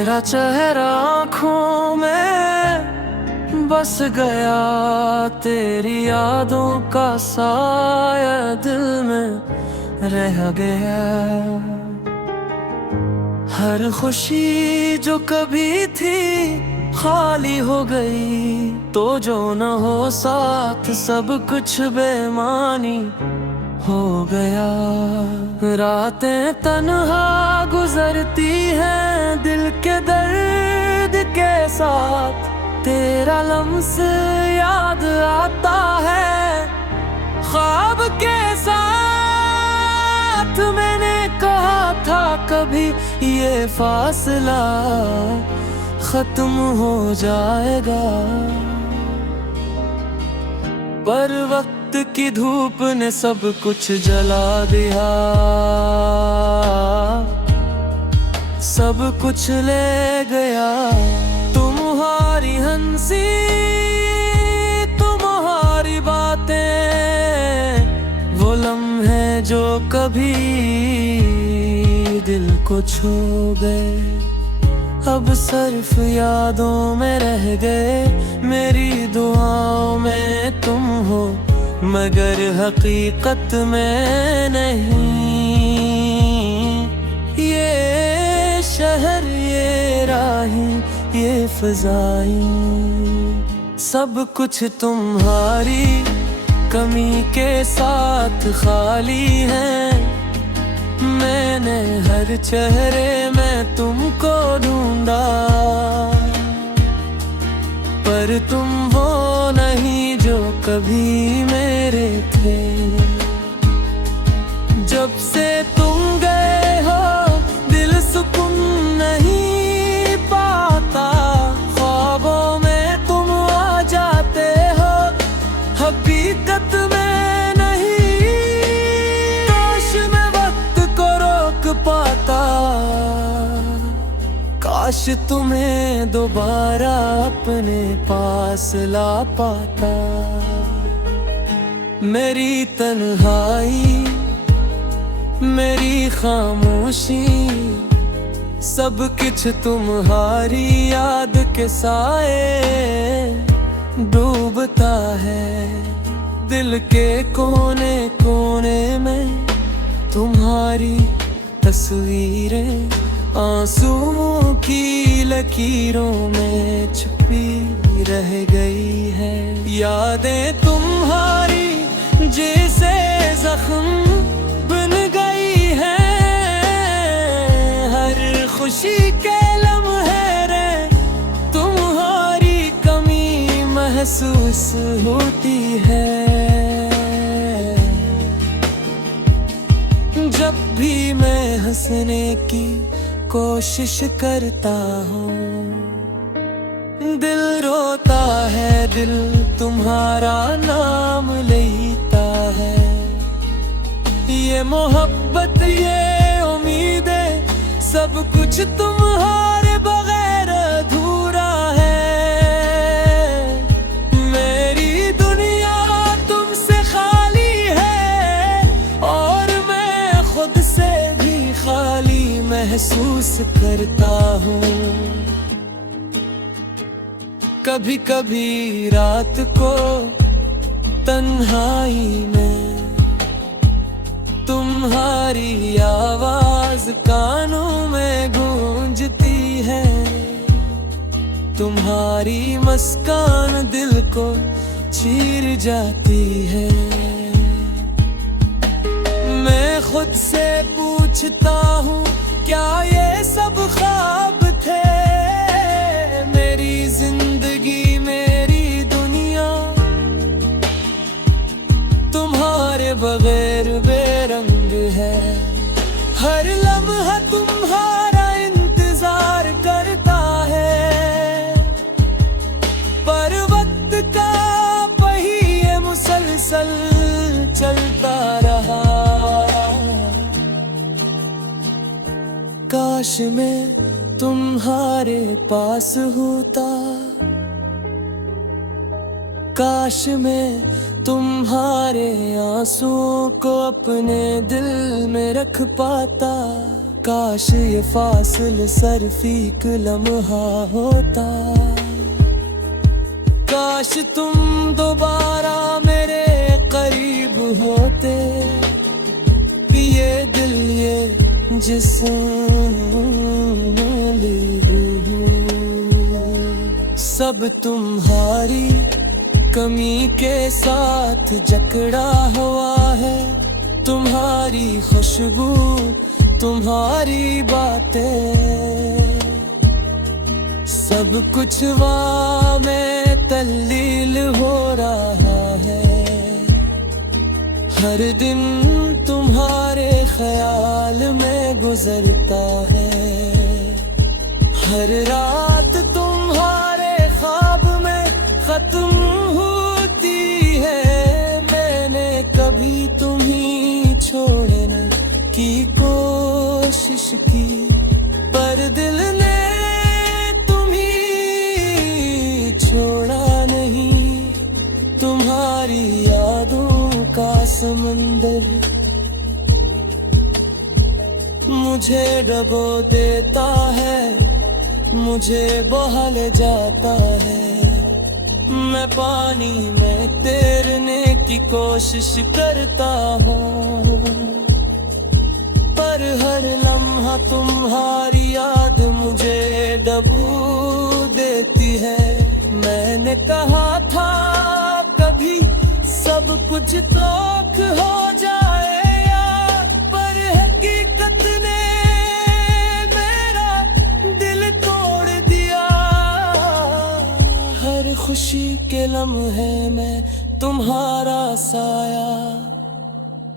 तेरा चेहरा आँखों में बस गया, तेरी यादों का साया दिल में रह गया। हर खुशी जो कभी थी खाली हो गई, तो जो न हो साथ सब कुछ बेमानी हो गया। रातें तन्हा गुजरती हैं दिल के दर्द के साथ, तेरा लम्स याद आता है ख्वाब के साथ। मैंने कहा था कभी ये फासला खत्म हो जाएगा, पर वक्त की धूप ने सब कुछ जला दिया। सब कुछ ले गया, तुम्हारी हंसी तुम्हारी बातें, वो लम्हे जो कभी दिल को छू गए। अब सिर्फ यादों में रह गए, मेरी दुआओं में तुम हो मगर हकीकत में नहीं। ये शहर ये राहें ये फ़ज़ाएं, सब कुछ तुम्हारी कमी के साथ खाली है। मैंने हर चेहरे में तुमको ढूंढा, पर तुम वो नहीं जो कभी मेरे थे। जब से तुम गए हो दिल सुकून नहीं पाता, ख्वाबों में तुम आ जाते हो हकीकत में नहीं। काश मैं वक्त को रोक पाता, काश तुम्हें दोबारा अपने पास ला पाता। मेरी तन्हाई मेरी खामोशी, सब कुछ तुम्हारी याद के साए डूबता है। दिल के कोने कोने में तुम्हारी तस्वीरें आंसुओं की लकीरों में छुपी रह गई है। यादें तुम्हारी जैसे जख्म बन गई हैं, हर खुशी के लम्हे रे तुम्हारी कमी महसूस होती है। जब भी मैं हंसने की कोशिश करता हूँ, दिल रोता है, दिल तुम्हारा नाम लेता है। ये मोहब्बत ये उम्मीदें सब कुछ तुम्हारे बगैर अधूरा है। मेरी दुनिया तुमसे खाली है और मैं खुद से भी खाली महसूस करता हूँ। कभी कभी रात को तन्हाई में तुम्हारी आवाज कानों में गूंजती है। तुम्हारी मुस्कान दिल को चीर जाती है। मैं खुद से पूछता हूँ क्या ये सब ख्वाब थे? मेरी जिंदगी मेरी दुनिया तुम्हारे बगैर बेरंग है। हर लम्हा तुम्हारा इंतजार करता है, पर वक्त का पहिए मुसलसल चलता रहा। काश मैं तुम्हारे पास होता, काश मैं तुम्हारे आंसुओं को अपने दिल में रख पाता। काश ये फासिल सिर्फ एक लम्हा होता, काश तुम दोबारा मेरे करीब होते। ये दिल ये जिस्म सब तुम्हारी कमी के साथ जकड़ा हुआ है। तुम्हारी खुशबू तुम्हारी बातें सब कुछ वहाँ में तल्लील हो रहा है। हर दिन तुम्हारे ख्याल में गुजरता है, हर रात तुम्हारे ख्वाब में खत्म होती है। मैंने कभी तुम्हीं छोड़ने की कोशिश की, पर दिल ने तुम्हीं छोड़ा नहीं। तुम्हारी यादों का समंदर मुझे डबो देता है, मुझे बहा ले जाता है। मैं पानी में तैरने की कोशिश करता हूँ, पर हर लम्हा तुम्हारी याद मुझे डबो देती है। मैंने कहा था कभी सब कुछ तोख हो जाएगा, पर हकीकत ने मेरा दिल तोड़ दिया। हर खुशी के लम्हे में तुम्हारा साया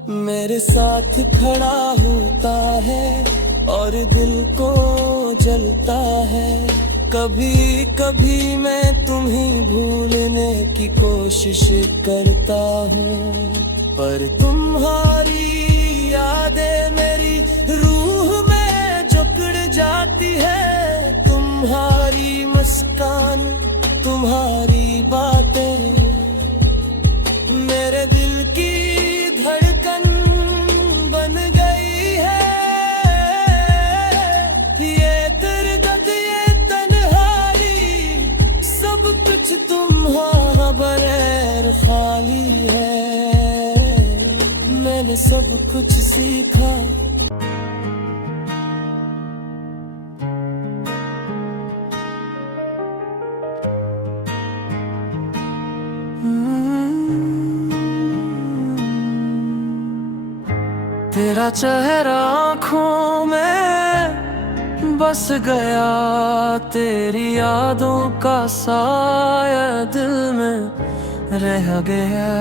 मेरे साथ खड़ा होता है और दिल को जलता है। कभी कभी मैं तुम्हें भूलने की कोशिश करता हूँ, पर तुम्हारी यादें मेरी रूह में जकड़ जाती है। तुम्हारी मुस्कान तुम्हारी बातें मेरे दिल की धड़कन बन गई है। ये दर्द ये तन्हाई सब कुछ तुम्हारा बगैर खाली है। मैंने सब कुछ सीखा, तेरा चेहरा आँखों में बस गया, तेरी यादों का साया दिल में रह गया।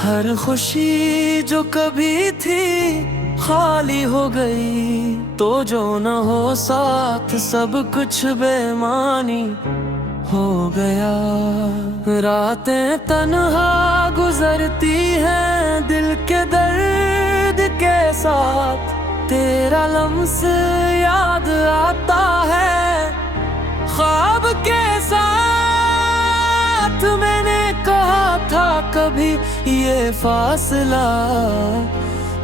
हर खुशी जो कभी थी खाली हो गई, तो जो न हो साथ सब कुछ बेमानी हो गया। रातें तन्हा गुजरती हैं दिल के दर्द के साथ, तेरा लम्स याद आता है ख्वाब के साथ। मैंने कहा था कभी ये फासला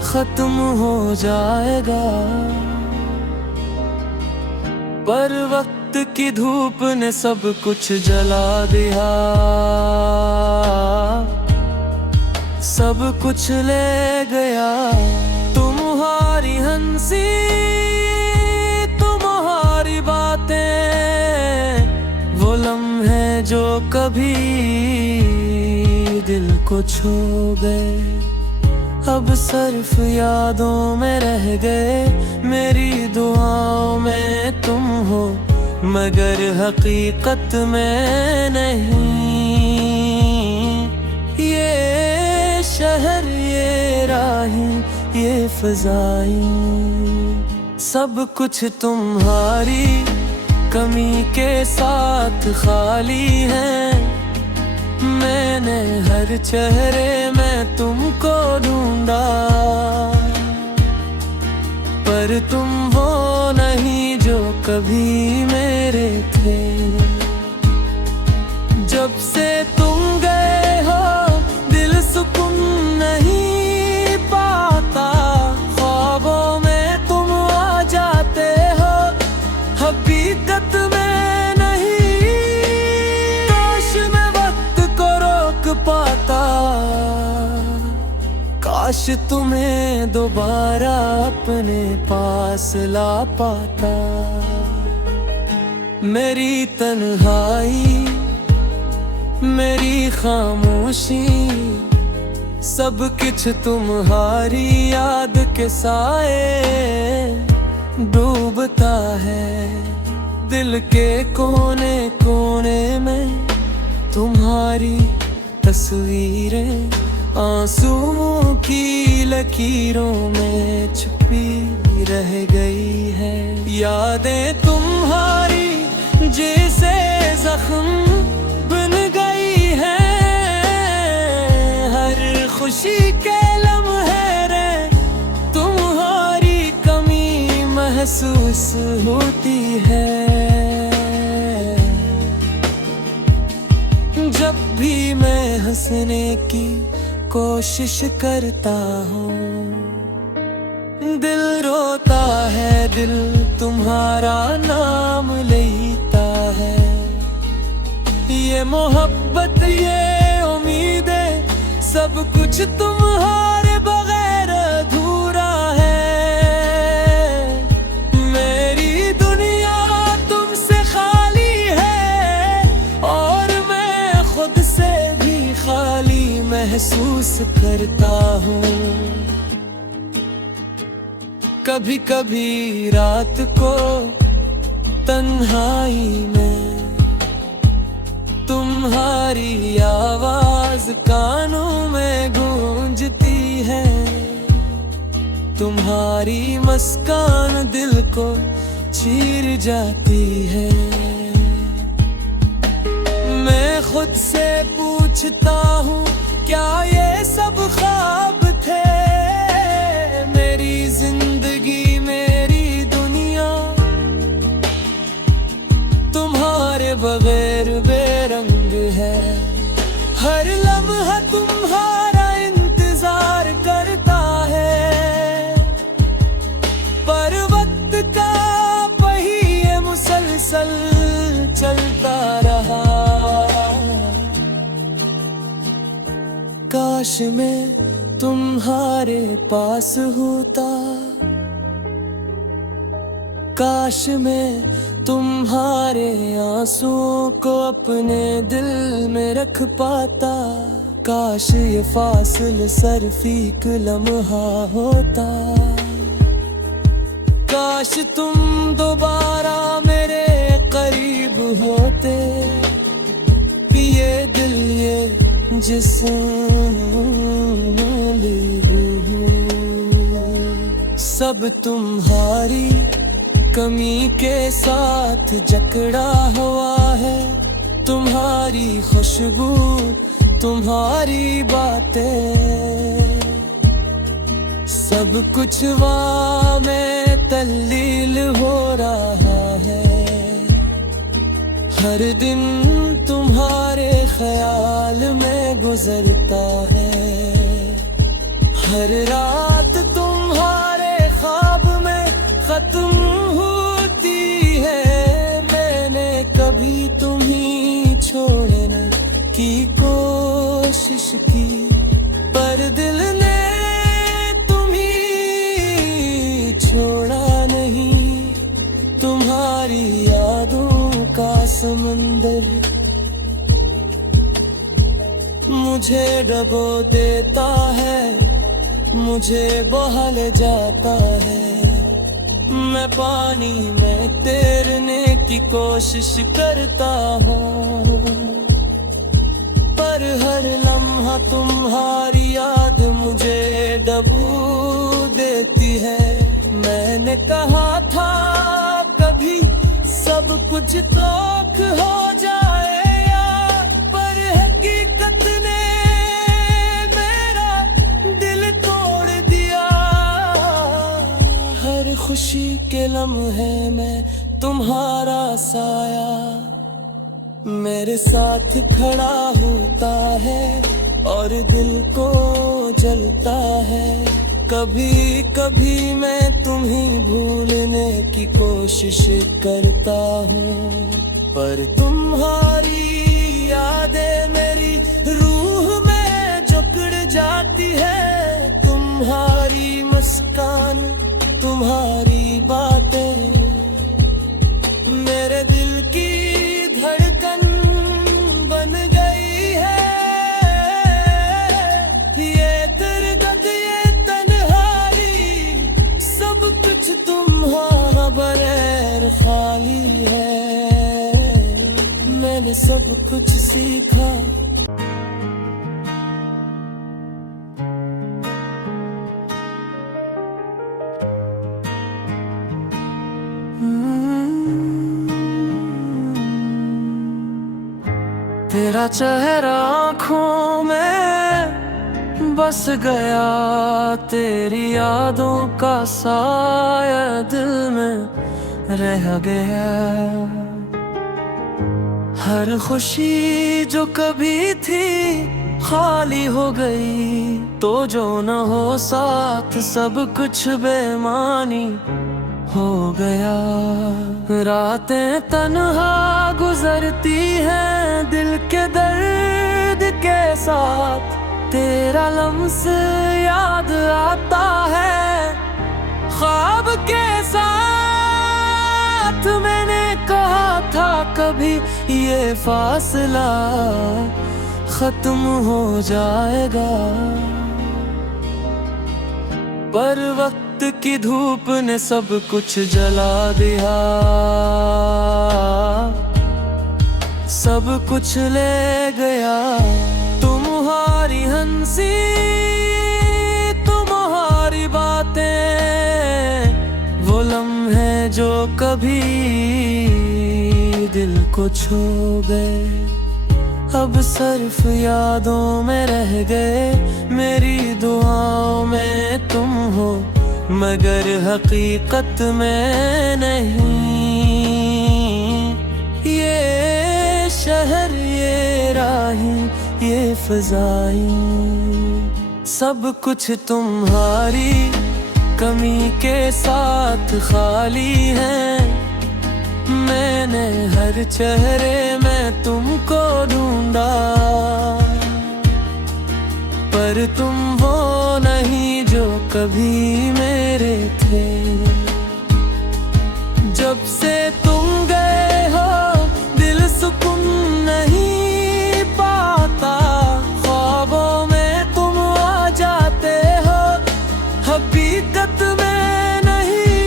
खत्म हो जाएगा, पर वक्त की धूप ने सब कुछ जला दिया। सब कुछ ले गया तुम्हारी हंसी तुम्हारी बातें, वो लम्हे जो कभी दिल को छू गए। अब सिर्फ यादों में रह गए, मेरी दुआओं में तुम हो मगर हकीकत में नहीं। ये शहर ये राहें ये फ़ज़ाएं सब कुछ तुम्हारी कमी के साथ खाली है। मैंने हर चेहरे में तुमको ढूंढा, पर तुम वो नहीं जो कभी मेरे थे। जब से तुम गए हो दिल सुकून नहीं पाता, ख्वाबों काश तुम्हें दोबारा अपने पास ला पाता। मेरी तन्हाई, मेरी खामोशी, सब कुछ तुम्हारी याद के साए डूबता है। दिल के कोने कोने में तुम्हारी तस्वीरें आंसुओं की लकीरों में छुपी रह गई है। यादें तुम्हारी जैसे जख्म बन गई हैं, हर खुशी के लम्हे रे तुम्हारी कमी महसूस होती है। जब भी मैं हंसने की कोशिश करता हूँ, दिल रोता है, दिल तुम्हारा नाम लेता है। ये मोहब्बत, ये उम्मीदें, सब कुछ तुम्हारे बगैर अधूरा है। मेरी दुनिया तुमसे खाली है और मैं खुद से भी खाली महसूस करता हूँ। कभी कभी रात को तन्हाई में तुम्हारी आवाज कानों में गूंजती है। तुम्हारी मुस्कान दिल को चीर जाती है। मैं खुद से पूछता हूँ, क्या ये सब ख्वाब थे? मेरी जिंदगी, मेरी दुनिया तुम्हारे बगैर बेरंग है। हर लम्हा तुम्हारा इंतजार करता है, पर वक्त का पहिए मुसलसल चलता रहा। काश मैं तुम्हारे पास होता, काश मैं तुम्हारे आंसुओं को अपने दिल में रख पाता। काश ये फासिल सिर्फ लम्हा होता। काश तुम दोबारा मेरे करीब होते। ये दिल, ये सब तुम्हारी कमी के साथ जकड़ा हुआ है। तुम्हारी खुशबू, तुम्हारी बातें, सब कुछ वहाँ में तल्लील हो रहा है। हर दिन तुम्हारे ख्याल में गुजरता है। हर रात तुम्हारे ख्वाब में खत्म होती है। मैंने कभी तुम्हें छोड़ने की कोशिश की, पर दिल ने तुम्हें छोड़ा नहीं। तुम्हारी यादों का समंदर मुझे डबो देता है, मुझे बहा ले जाता है। मैं पानी में तैरने की कोशिश करता हूँ, पर हर लम्हा तुम्हारी याद मुझे डबो देती है। मैंने कहा था कभी सब कुछ तोख हो जाएगा, पर हकीकत ने मेरा दिल तोड़ दिया। हर खुशी के लम्हे में तुम्हारा साया मेरे साथ खड़ा होता है और दिल को जलता है। कभी कभी मैं तुम्हें भूलने की कोशिश करता हूँ, पर तुम्हारी यादें मेरी रूह में जकड़ जाती है। तुम तुम्हारी मुस्कान, तुम्हारी बातें मेरे दिल की धड़कन बन गई है। ये तिरगत, ये तन्हाई, सब कुछ तुम्हारा बगैर खाली है। मैंने सब कुछ सीखा। तेरा चेहरा आँखों में बस गया, तेरी यादों का साया दिल में रह गया। हर खुशी जो कभी थी खाली हो गई, तो जो न हो साथ सब कुछ बेमानी हो गया। रातें तन्हा गुजरती हैं दिल के दर्द के साथ, तेरा लम्स याद आता है ख्वाब के साथ। मैंने कहा था कभी ये फासला खत्म हो जाएगा, पर वक्त की धूप ने सब कुछ जला दिया। सब कुछ ले गया, तुम्हारी हंसी, तुम्हारी बातें, वो लम्हे जो कभी दिल को छू गए, अब सिर्फ यादों में रह गए। मेरी दुआओं में तुम हो, मगर हकीकत में नहीं। ये शहर, ये राही, ये फ़ज़ाई, सब कुछ तुम्हारी कमी के साथ खाली है। मैंने हर चेहरे में तुमको ढूंढा, पर तुम वो नहीं जो कभी मेरे थे। जब से तुम गए हो दिल सुकून नहीं पाता, ख्वाबों में तुम आ जाते हो हकीकत में नहीं।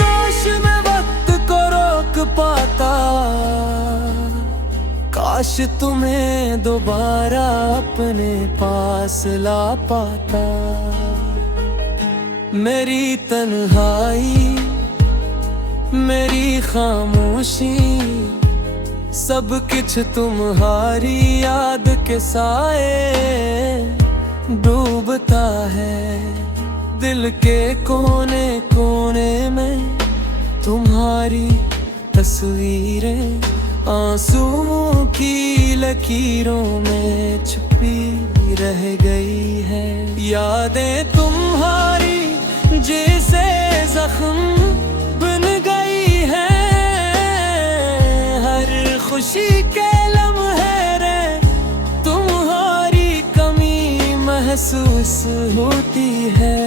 काश मैं वक्त को रोक पाता, काश तुम्हें दोबारा अपने पास ला पाता। मेरी तन्हाई, मेरी खामोशी, सब कुछ तुम्हारी याद के साए डूबता है। दिल के कोने कोने में तुम्हारी तस्वीरें आंसुओं की लकीरों में छुपी रह गई है। यादें तुम्हारी जैसे जख्म बन गई है, हर खुशी के लम्हे रे तुम्हारी कमी महसूस होती है।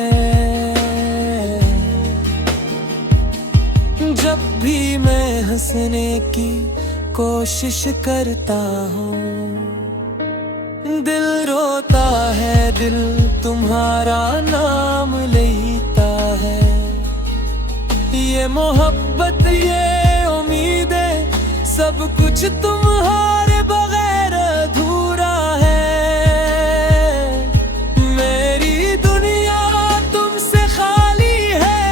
जब भी मैं हंसने की कोशिश करता हूँ, दिल रोता है, दिल तुम्हारा नाम लेता है। ये मोहब्बत, ये उम्मीदें, सब कुछ तुम्हारे बगैर अधूरा है। मेरी दुनिया तुमसे खाली है,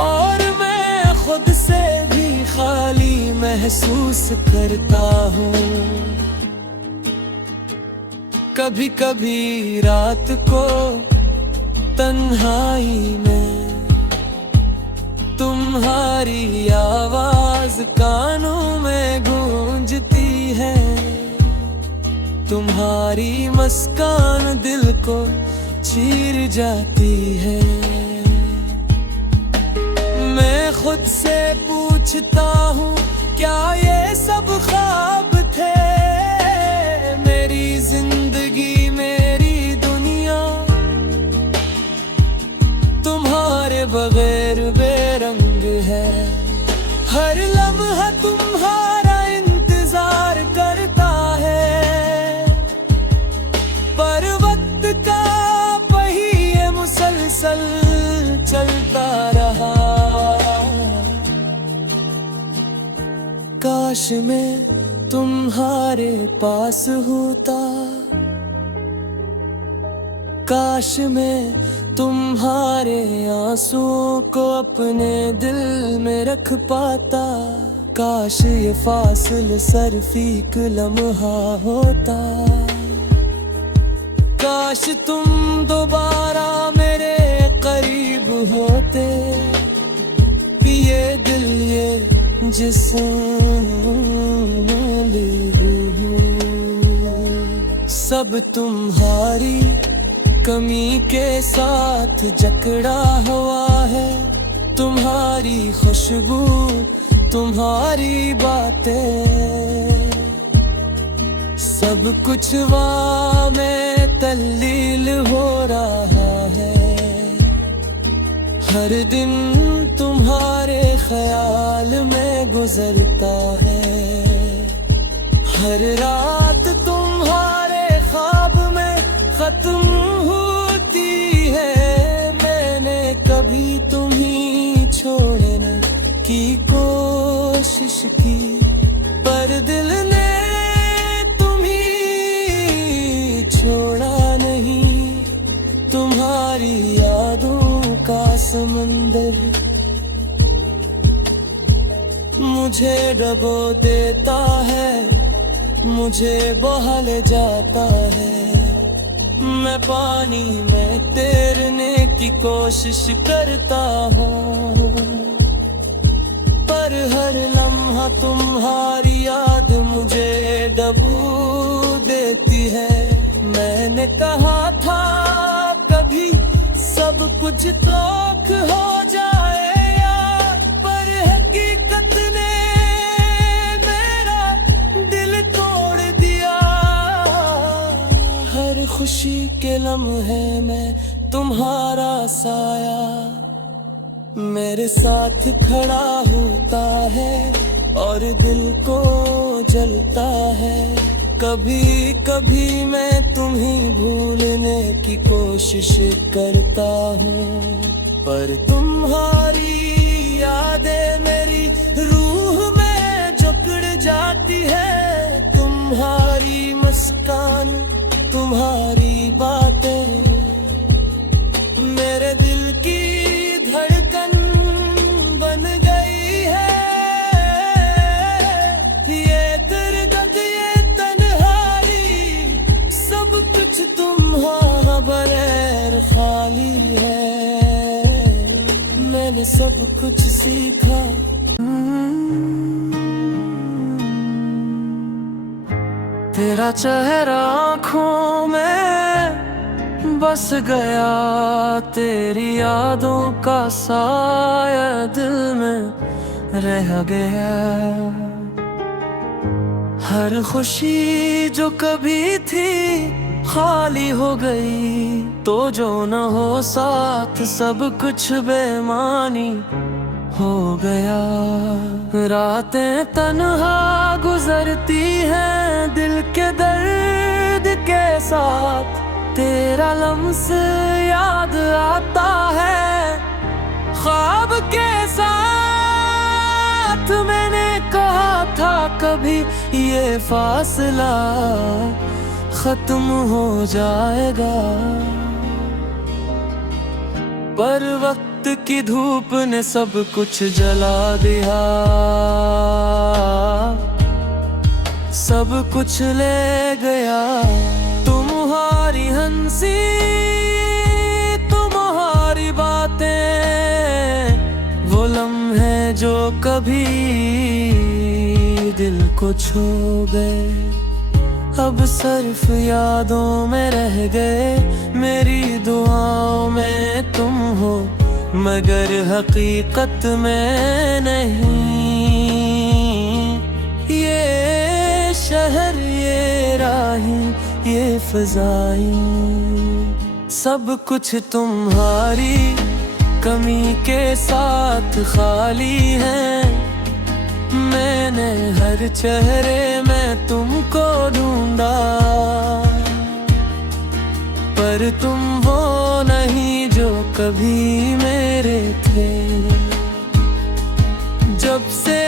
और मैं खुद से भी खाली महसूस करता हूँ। कभी कभी रात को तन्हाई में तुम्हारी आवाज कानों में गूंजती है। तुम्हारी मुस्कान दिल को चीर जाती है। मैं खुद से पूछता हूँ, क्या ये सब ख्वाब थे? मेरी जिंदगी, मेरी दुनिया हर लम्हा तुम्हारा इंतजार करता है, पर वक्त का पहिए मुसलसल चलता रहा। काश मैं तुम्हारे पास होता, काश मैं तुम्हारे आंसुओं को अपने दिल में रख पाता। काश ये फासिल सरफीक लम्हा होता, काश तुम दोबारा मेरे करीब होते। ये दिल ये जिस्म सब तुम्हारी कमी के साथ जकड़ा हुआ है। तुम्हारी खुशबू तुम्हारी बातें सब कुछ वहाँ में तल्लील हो रहा है। हर दिन तुम्हारे ख्याल में गुजरता है, हर रात तुम्हारे ख्वाब में खत्म होती है। मैंने कभी तुम्हीं छोड़ने की कोशिश की, पर दिल ने तुम्हीं छोड़ा नहीं। तुम्हारी यादों का समंदर मुझे डबो देता है, मुझे बहा ले जाता है। मैं पानी में तैरने की कोशिश करता हूँ, पर हर लम्हा तुम्हारी याद मुझे डबो देती है। मैंने कहा था कभी सब कुछ तोख हो जाए यार, पर हकीकत ने मेरा दिल तोड़ दिया। हर खुशी के लम्हे में तुम्हारा साया मेरे साथ खड़ा होता है और दिल को जलता है। कभी कभी मैं तुम्हीं भूलने की कोशिश करता हूँ, पर तुम्हारी यादें मेरी रूह में जकड़ जाती है। तुम्हारी मुस्कान तुम्हारी बातें मेरे दिल की धड़कन बन गई है। ये दर्द ये तन्हाई सब कुछ तुम्हारा बगैर खाली है। मैंने सब कुछ सीखा। तेरा चेहरा आँखों में बस गया, तेरी यादों का साया दिल में रह गया। हर खुशी जो कभी थी खाली हो गई, तो जो न हो साथ सब कुछ बेमानी हो गया। रातें तन्हा गुजरती हैं दिल के दर्द के साथ, तेरा लम्स याद आता है ख्वाब के साथ। मैंने कहा था कभी ये फासला खत्म हो जाएगा, पर वक्त की धूप ने सब कुछ जला दिया। सब कुछ ले गया, तुम्हारी हंसी तुम्हारी बातें, वो लम्हे जो कभी दिल को छू गए। अब सिर्फ यादों में रह गए, मेरी दुआओं में तुम हो, मगर हकीकत में नहीं। ये शहर ये राही ये फ़ज़ाई सब कुछ तुम्हारी कमी के साथ खाली है। मैंने हर चेहरे में तुमको ढूंढा, पर तुम वो नहीं जो कभी मेरे थे। जब से